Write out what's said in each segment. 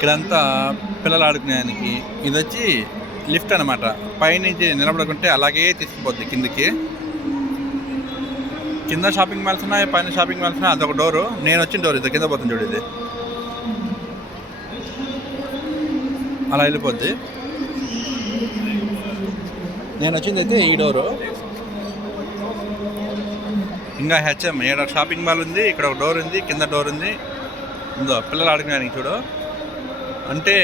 ఇక్కడంతా పిల్లలు ఆడుకునేదానికి. ఇది వచ్చి లిఫ్ట్ అనమాట. పైనుంచి నిలబడుకుంటే అలాగే తీసుకుపోద్ది కిందికి. కింద షాపింగ్ మాల్స్ ఉన్నాయి, పైన షాపింగ్ మాల్స్ ఉన్నాయి. అదొక డోరు. నేను వచ్చిన డోర్ ఇది కింద పోతుంది చూడు, ఇది అలా వెళ్ళిపోద్ది. నేను వచ్చింది అయితే ఈ డోరు. ఇంకా హెచ్ఎం ఇక్కడ షాపింగ్ మాల్ ఉంది, ఇక్కడ ఒక డోర్ ఉంది, కింద డోర్ ఉంది. ఇందో పిల్లలు ఆడుకునేదానికి చూడు. అంటే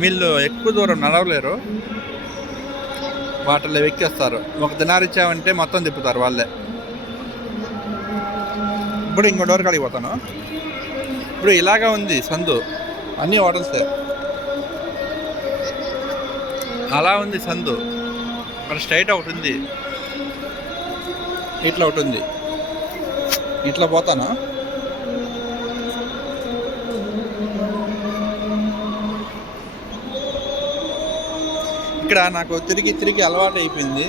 వీళ్ళు ఎక్కువ దూరం నడవలేరు, వాటిల్లో ఎక్కేస్తారు. ఒక దినారు ఇచ్చామంటే మొత్తం తిప్పుతారు వాళ్ళే. ఇప్పుడు ఇంకో డోర్ కాడికి పోతాను. ఇప్పుడు ఇలాగా ఉంది సందు, అన్నీ హోటల్సే. అలా ఉంది సందు. అక్కడ స్ట్రైట్ ఒకటి ఉంది, ఇట్లా ఒకటి ఉంది. ఇట్లా పోతాను. ఇక్కడ నాకు తిరిగి తిరిగి అలవాటు అయిపోయింది.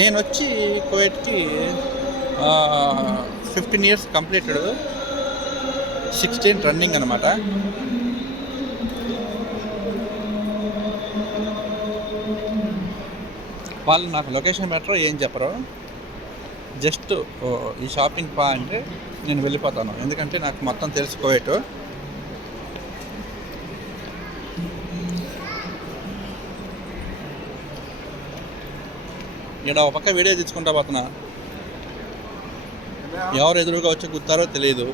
నేను వచ్చి కువైట్కి 15 years కంప్లీటెడ్, 16 రన్నింగ్ అనమాట. వాళ్ళు నాకు లొకేషన్ పెట్టరు, ఏం చెప్పరు. జస్ట్ ఈ షాపింగ్ పా అంటే నేను వెళ్ళిపోతాను. ఎందుకంటే నాకు మొత్తం తెలుసు కువైట్. ఇక్కడ ఒక పక్క వీడియో తీసుకుంటా పోతున్నా. ఎవరు ఎదురుగా వచ్చి గుద్దారో తెలియదు.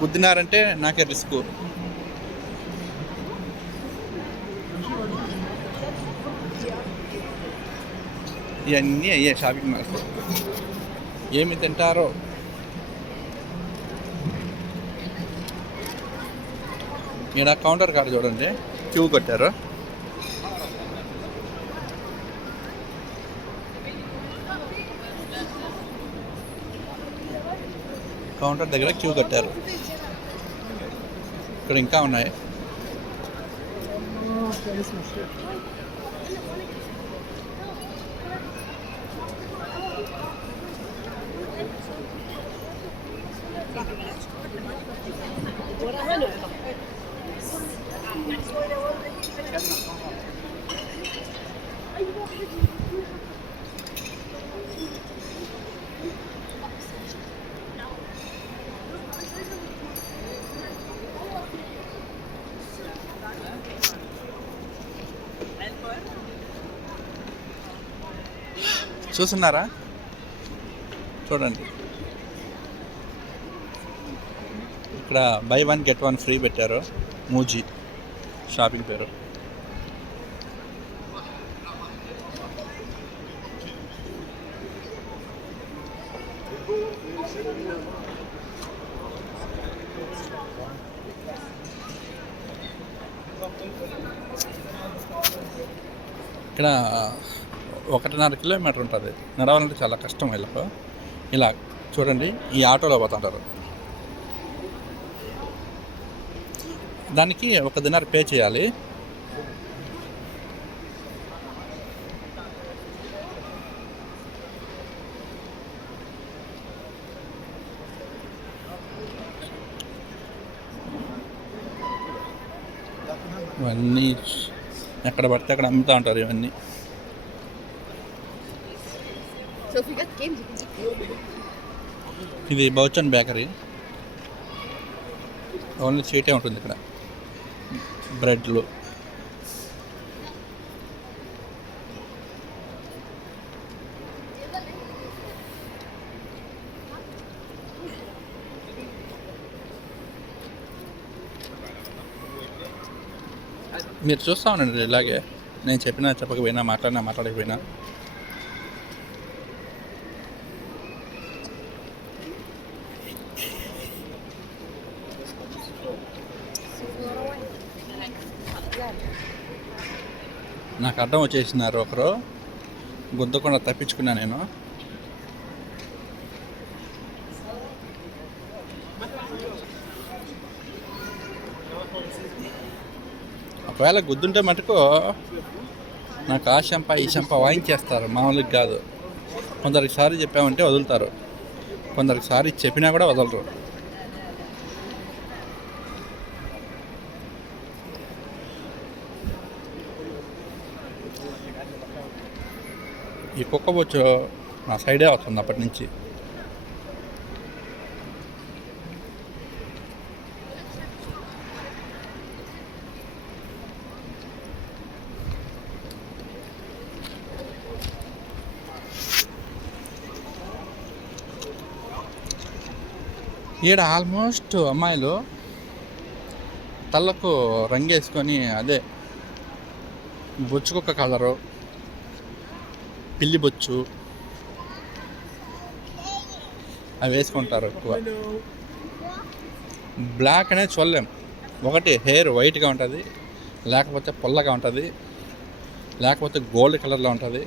గుద్దినారంటే నాకే రిస్క్. ఇవన్నీ అయ్యే షాపింగ్ మాల్స్. ఏమి తింటారో. ఇక్కడ కౌంటర్ కాడ చూడండి, క్యూ కొట్టారు. కౌంటర్ దగ్గర క్యూ కట్టారు. ఇక్కడ ఇంకా ఉన్నాయి. చూస్తున్నారా, చూడండి. ఇక్కడ బై 1 get 1 ఫ్రీ పెట్టారు. మూజీ షాపింగ్ పేరు. ఇక్కడ 1.5 kilometer ఉంటుంది. నడవాలంటే చాలా కష్టం వీళ్ళకు. ఇలా చూడండి, ఈ ఆటోలో పోతుంటారు. దానికి 1 dinar పే చేయాలి. ఇవన్నీ ఎక్కడ పడితే అక్కడ అమ్ముతూ ఉంటారు ఇవన్నీ. ఇది బౌచన్ బేకరీ. ఓన్లీ స్వీటే ఉంటుంది ఇక్కడ. బ్రెడ్లు, మీరు చూస్తూ ఉండండి ఇలాగే. నేను చెప్పినా చెప్పకపోయినా, మాట్లాడకపోయినా. నాకు అడ్డం వచ్చేసినారు ఒకరు, గుద్దకుండా తప్పించుకున్నా నేను. ఒకవేళ గుద్దుంటే మటుకు నాకు ఆ శంప ఈ శంప వాయించేస్తారు, మామూలుగా కాదు. కొందరికి సారి చెప్పామంటే వదులుతారు, కొందరికి సారి చెప్పినా కూడా వదలరు. ఈ కుక్క బొచ్చు నా సైడే వస్తుంది అప్పటి నుంచి. ఈడ ఆల్మోస్ట్ అమ్మాయిలు తలకు రంగేసుకొని అదే బొచ్చు కుక్క కలరు, పిల్లి బొచ్చు అవి వేసుకుంటారు ఎక్కువ. బ్లాక్ అనేది చూడలేం. ఒకటి హెయిర్ వైట్గా ఉంటుంది, లేకపోతే పొల్లగా ఉంటుంది, లేకపోతే గోల్డ్ కలర్లో ఉంటుంది.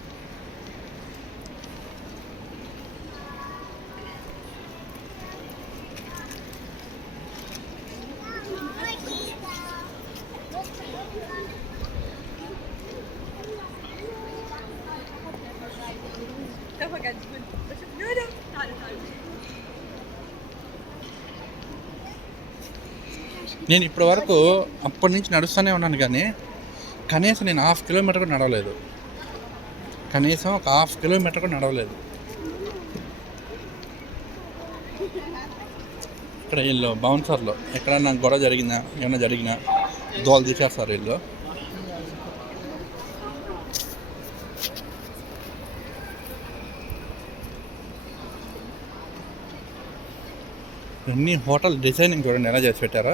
నేను ఇప్పటి వరకు అప్పటి నుంచి నడుస్తూనే ఉన్నాను, కానీ కనీసం నేను 1/2 కిలోమీటర్ కూడా నడవలేదు. కనీసం ఒక 1/2 కిలోమీటర్ కూడా నడవలేదు. ఇక్కడ వీళ్ళు బౌన్సర్లు ఎక్కడన్నా గొడవ జరిగిందా, ఏమైనా జరిగినా దోలు తీసేస్తారు వీళ్ళు. అన్ని హోటల్ డిజైనింగ్ చూడండి ఎలా చేసి పెట్టారా.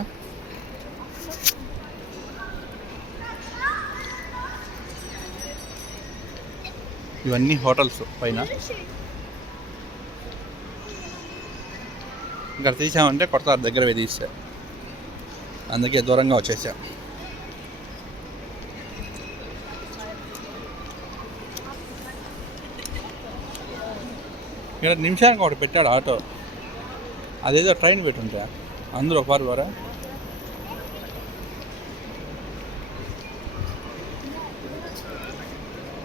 ఇవన్నీ హోటల్స్ పైన. ఇక్కడ తీసామంటే కొడతారు, దగ్గర తీస్తే. అందుకే దూరంగా వచ్చేసా. ఇక్కడ నిమిషానికి ఒకటి పెట్టాడు ఆటో. అదేదో ట్రైన్ పెట్టుంటా అందరూ ఒక వారా.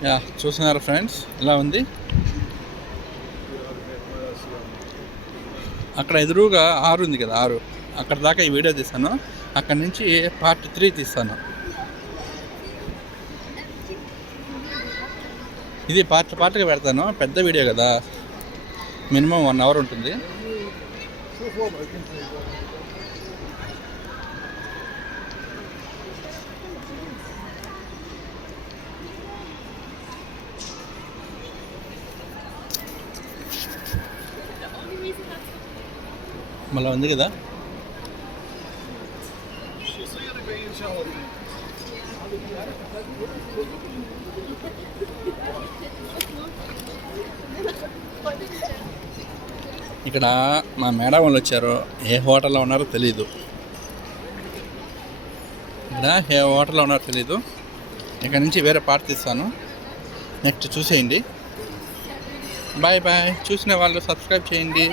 యా, చూస్తున్నారు ఫ్రెండ్స్ ఎలా ఉంది. అక్కడ ఎదురుగా 6 ఉంది కదా, 6 అక్కడ దాకా ఈ వీడియో తీస్తాను. అక్కడ నుంచి పార్ట్ 3 తీస్తాను. ఇది పార్ట్గా పెడతాను, పెద్ద వీడియో కదా, మినిమం 1 అవర్ ఉంటుంది. మళ్ళీ ఉంది కదా. ఇక్కడ మా మేడం వాళ్ళు వచ్చారు, ఏ హోటల్లో ఉన్నారో తెలీదు. ఇక్కడ నుంచి వేరే పార్ట్ తీస్తాను, నెక్స్ట్ చూసేయండి. Bye bye. చూసిన వాళ్ళు సబ్స్క్రైబ్ చేయండి.